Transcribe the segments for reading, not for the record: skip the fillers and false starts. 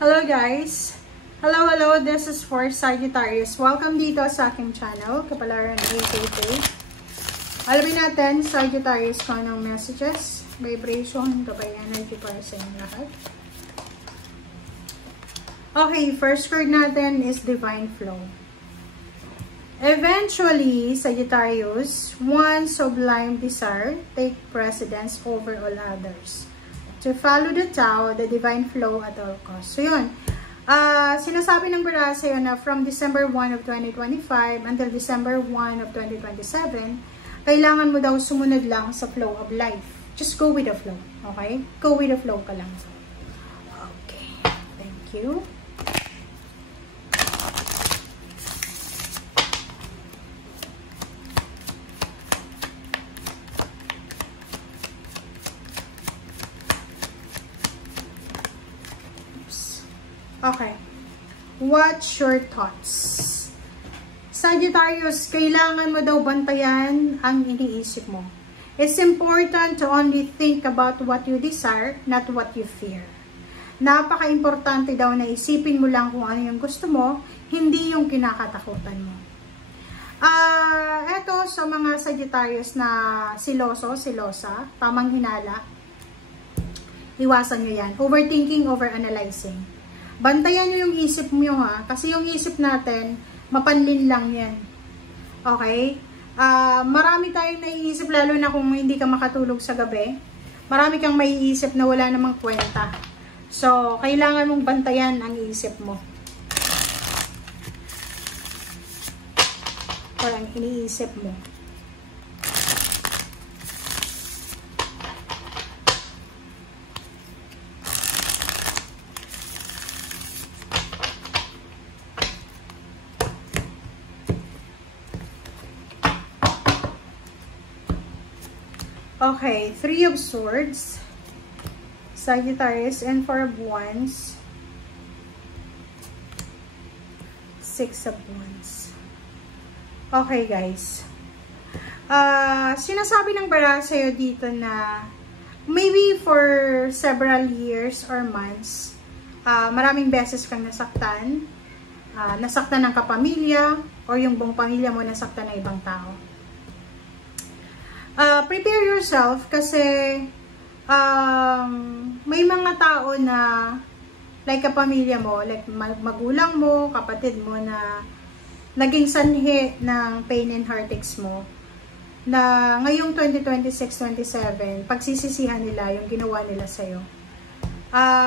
Hello guys! Hello! This is for Sagittarius. Welcome dito sa aking channel, Kapalaran AKK. Alamin natin, Sagittarius, kung anong messages, vibration, gabay energy para sa inyo lahat. Okay, first card natin is Divine Flow. Eventually, Sagittarius, one sublime desire take precedence over all others. To follow the Tao, the divine flow at all costs. So, yun. Sinasabi ng Bara sa'yo na from December 1 of 2025 until December 1 of 2027, kailangan mo daw sumunod lang sa flow of life. Just go with the flow. Okay? Go with the flow ka lang. Okay. Thank you. Okay. What's your thoughts? Sagittarius, kailangan mo daw bantayan ang iniisip mo. It's important to only think about what you desire, not what you fear. Napaka-importante daw na isipin mo lang kung ano yung gusto mo, hindi yung kinakatakutan mo. Eto sa mga Sagittarius na silosa, tamang hinala, iwasan nyo yan. Overthinking, overanalyzing. Bantayan nyo yung isip mo ha. Kasi yung isip natin, mapanlin lang yan. Okay? Marami tayong naiisip, lalo na kung hindi ka makatulog sa gabi. Marami kang maiisip na wala namang kwenta. So, kailangan mong bantayan ang isip mo. O ang iniisip mo. Okay, 3 of Swords, Sagittarius, and 4 of Wands, 6 of Wands. Okay guys, sinasabi ng Bara sa'yo dito na maybe for several years or months, maraming beses kang nasaktan, nasaktan ng kapamilya, or yung buong pamilya mo nasaktan ng ibang tao. Prepare yourself kasi may mga tao na like kapamilya mo, like magulang mo, kapatid mo na naging sanhi ng pain and heartaches mo na ngayong 2026-27 pagsisisihan nila yung ginawa nila sa'yo.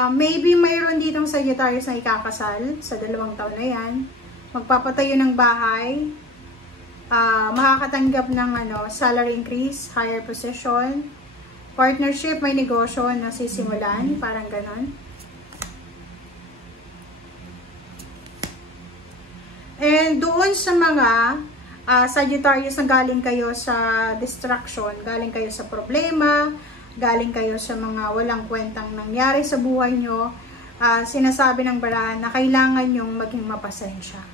Maybe mayroon ditong Sagittarius na ikakasal sa 2 taon na yan, magpapatayo ng bahay, makakatanggap ng salary increase, higher position, partnership, may negosyo na sisimulan, parang ganon. And doon sa mga Sagittarius na galing kayo sa distraction, galing kayo sa problema, galing kayo sa mga walang kwentang nangyari sa buhay nyo, sinasabi ng Bara na kailangan nyong maging mapasensya.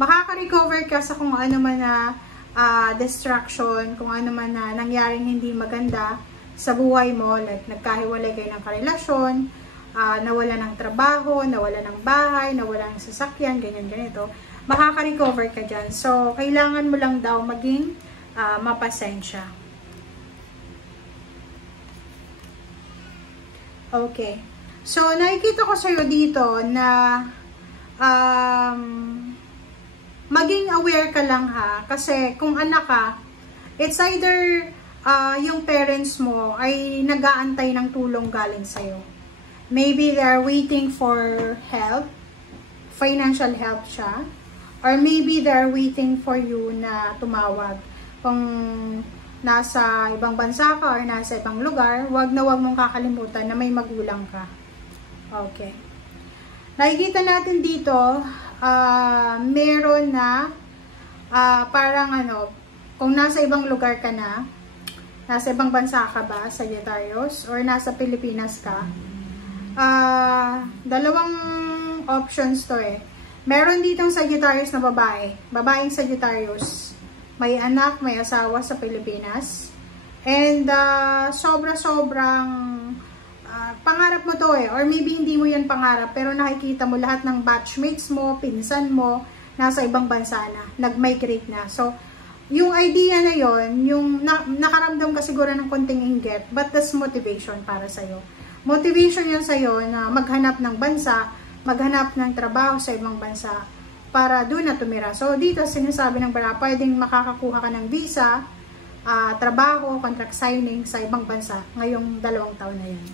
Makaka-recover ka sa kung ano man na distraction, kung ano man na nangyaring hindi maganda sa buhay mo, like nagkahiwalay kayo ng karelasyon, nawala ng trabaho, nawala ng bahay, nawala ng sasakyan, ganyan-ganito. Makaka-recover ka dyan. So, kailangan mo lang daw maging mapasensya. Okay. So, nakikita ko sa'yo dito na maging aware ka lang ha, kasi kung anak ka, it's either yung parents mo ay nag-aantay ng tulong galing sa'yo. Maybe they're waiting for help, financial help siya, or maybe they're waiting for you na tumawag. Kung nasa ibang bansa ka or nasa ibang lugar, wag mong kakalimutan na may magulang ka. Okay. Nakikita natin dito, meron na parang kung nasa ibang lugar ka na, nasa ibang bansa ka ba, Sagittarius, or nasa Pilipinas ka, dalawang options to Meron ditong Sagittarius na babaeng Sagittarius, may anak, may asawa sa Pilipinas, and sobrang pangarap mo to or maybe hindi mo yan pangarap, pero nakikita mo lahat ng batchmates mo, pinsan mo, nasa ibang bansa na, nag-migrate na. So, yung idea na yon, yung nakaramdam ka siguro ng konting inggit, but that's motivation para sa'yo. Motivation yan sa'yo na maghanap ng bansa, maghanap ng trabaho sa ibang bansa, para doon na tumira. So, dito sinasabi ng bara, pwedeng makakakuha ka ng visa, trabaho, contract signing sa ibang bansa ngayong 2 taon na yan.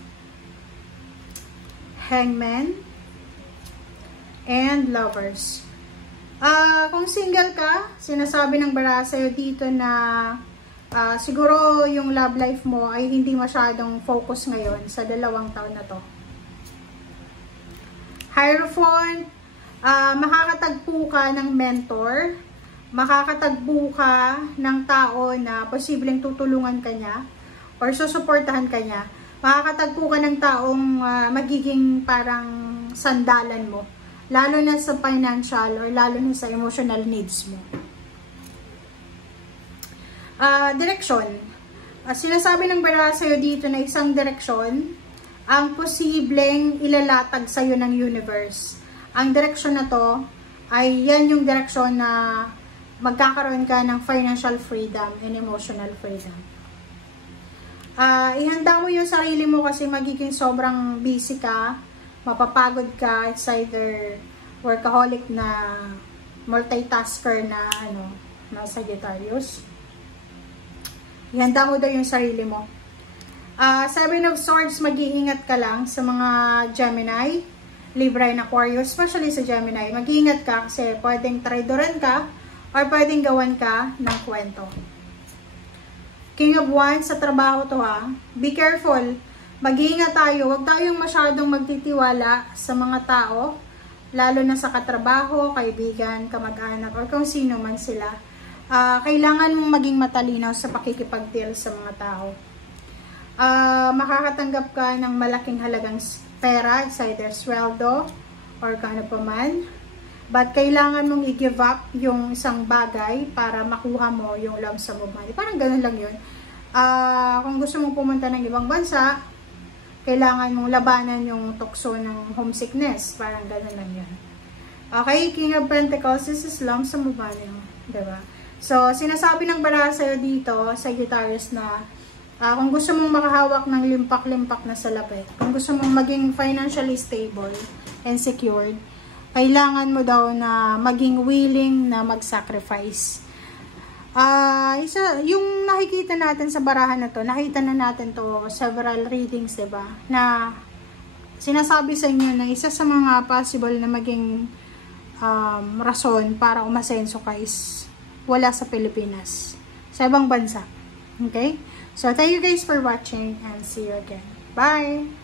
Hangman and Lovers. Kung single ka, sinasabi ng bara sa'yo dito na siguro yung love life mo ay hindi masyadong focus ngayon sa 2 taon na to. Hierophant, makakatagpo ka ng mentor, makakatagpo ka ng tao na posibleng tutulungan ka niya or susuportahan ka niya. Makakatagpo ka ng taong magiging parang sandalan mo, lalo na sa financial or lalo na sa emotional needs mo. Direksyon. Sinasabi ng bara sa'yo dito na isang direksyon ang posibleng ilalatag sa'yo ng universe. Ang direksyon na to ay yan yung direksyon na magkakaroon ka ng financial freedom and emotional freedom. Ihanda mo yung sarili mo kasi magiging sobrang busy ka, mapapagod ka, it's either workaholic na multitasker na na Sagittarius. Ihanda mo daw yung sarili mo. 7 of Swords, mag-iingat ka lang sa mga Gemini, Libra and Aquarius, especially sa Gemini. Mag-iingat ka kasi pwedeng traidoran ka or pwedeng gawan ka ng kwento. King of Wands, sa trabaho to be careful. Mag-iingat tayo. Huwag tayong masyadong magtitiwala sa mga tao, lalo na sa katrabaho, kaibigan, kamag-anak, or kung sino man sila. Kailangan mong maging matalinaw sa pakikipag-deal sa mga tao. Makakatanggap ka ng malaking halagang pera, it's either sweldo or kano pa man. But kailangan mong i-give up yung isang bagay para makuha mo yung lump sum of money. Parang ganun lang yun. Kung gusto mong pumunta ng ibang bansa, kailangan mong labanan yung tukso ng homesickness. Parang ganun lang yun. Okay, King of Pentacles, this is lump sum of money. Diba? So, sinasabi ng bara sa'yo dito, Sagittarius, na kung gusto mong makahawak ng limpak-limpak na salapi, kung gusto mong maging financially stable and secured, kailangan mo daw na maging willing na mag-sacrifice. Yung nakikita natin sa barahan na to, nakita na natin to several readings, diba? Na sinasabi sa inyo na isa sa mga possible na maging rason para umasenso ka is wala sa Pilipinas, sa ibang bansa. Okay? So, thank you guys for watching and see you again. Bye!